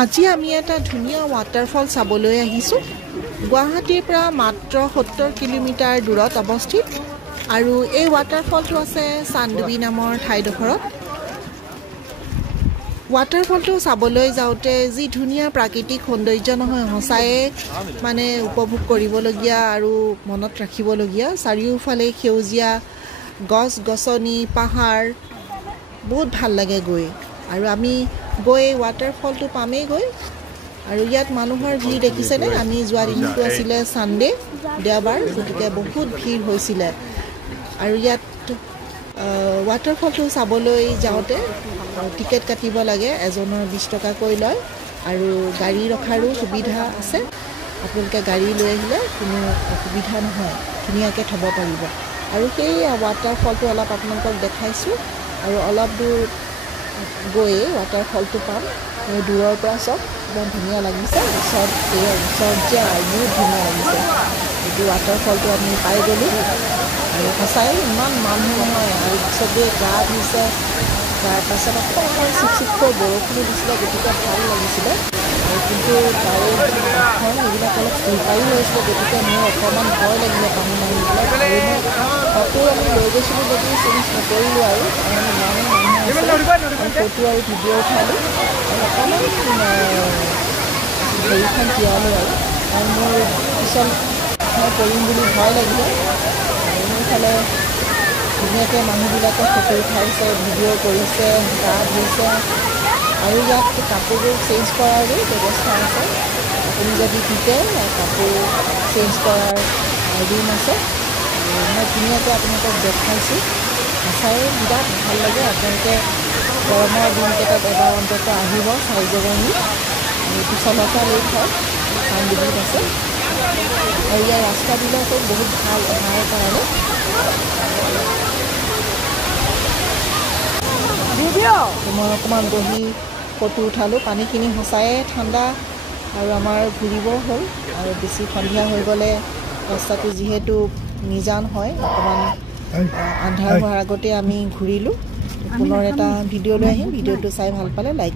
আজি আমি এটা ধুনীয়া ৱাটাৰফল চাবলৈ আহিছো গুৱাহাটীৰ পৰা মাত্ৰ 70 কিলোমিটাৰ দূৰত অৱস্থিত আৰু এই ৱাটাৰফলটো আছে চান্দবি নামৰ ঠাইডোখৰত ৱাটাৰফলটো চাবলৈ যাওঁতে যি ধুনীয়া প্ৰাকৃতিক সৌন্দৰ্য নহয় হসায়ে মানে উপভোগ কৰিবলগীয়া আৰু মনত ৰাখিবলগীয়া চাৰিওফালে সেউজীয়া গছ গছনি পাহাৰ বহুত ভাল লাগে গৈ আৰু আমি গৈ ৱাটাৰফলটো পামেই গৈ আৰু ইয়াত মানুহৰ ভিৰ দেখিছেনে আমি যোৱা দিনটো আছিল সানডে দেওবাৰ গতিকে বহুত ভিৰ হৈছিল আৰু ইয়াত ৱাটাৰফলটো চাবলৈ যাওঁতে টিকেট কাটিব লাগে এজনৰ 20 টকা কৈ লয় আৰু গাড়ী ৰখাৰো সুবিধা আছে আপোনালোকে গাড়ী লৈ আহিলে কোনো অসুবিধা নহয় ধুনীয়াকৈ থব পাৰিব আৰু সেই ৱাটাৰফলটো অলপ আপোনালোকক দেখাইছো আৰু অলপ দূৰ গৈ ৱাটাৰফলটো পাম দূৰৰ পৰা সব বহুত ধুনীয়া লাগিছে ওচৰত যে বহুত ধুনীয়া লাগিছে এইটো ৱাটাৰফলটো আমি পাই গ'লো আৰু সঁচাই ইমান মানুহ নহয় আৰু চবেই গা ধুইছে তাৰপাছত অকণমান চিকচিককৈ বৰষুণো দিছিলে গতিকে ভাল লাগিছিলে কিন্তু তাৰে এইবিলাক অলপ ফুলকাৰী হৈছিলে গতিকে মোৰ অকণমান ভয় লাগিলে পানী মাৰিবলৈ ফটো আমি লৈ গৈছিলোঁ যদিও চেঞ্জ নকৰিলোঁ আৰু ফটো আৰু ভিডিঅ' উঠালোঁ আৰু অকণমান হেৰিখন তিয়ালোঁ আৰু মোৰ পিছত মই কৰিম বুলি ভয় লাগিলে আৰু মোৰফালে ধুনীয়াকৈ মানুহবিলাকে ফটো উঠাইছে ভিডিঅ' কৰিছে গা ধুইছে আৰু ইয়াত কাপোৰবোৰ চেঞ্জ কৰাৰো ব্যৱস্থা আছে আপুনি যদি তিতে কাপোৰ চেঞ্জ কৰাৰ ৰুম আছে মই ধুনীয়াকৈ আপোনালোকক দেখাইছোঁ সঁচাই বিৰাট ভাল লাগে আপোনালোকে গৰমৰ দিনকেইটাত এবাৰ অন্তত আহিব চাই যাবনি এইটো চলতা লেক হয় চান্দবিত আছে আৰু ইয়াৰ ৰাস্তাবিলাকো বহুত ভাল অহাৰ কাৰণে মই অকণমান বহি ফটো উঠালোঁ পানীখিনি সঁচায়ে ঠাণ্ডা আৰু আমাৰ ঘূৰিব হ'ল আৰু বেছি সন্ধিয়া হৈ গ'লে ৰাস্তাটো যিহেতু নিজান হয় অকণমান আন্ধাৰ হোৱাৰ আগতে আমি ঘূৰিলোঁ পুনৰ এটা ভিডিঅ' লৈ আহিম ভিডিঅ'টো চাই ভাল পালে লাইক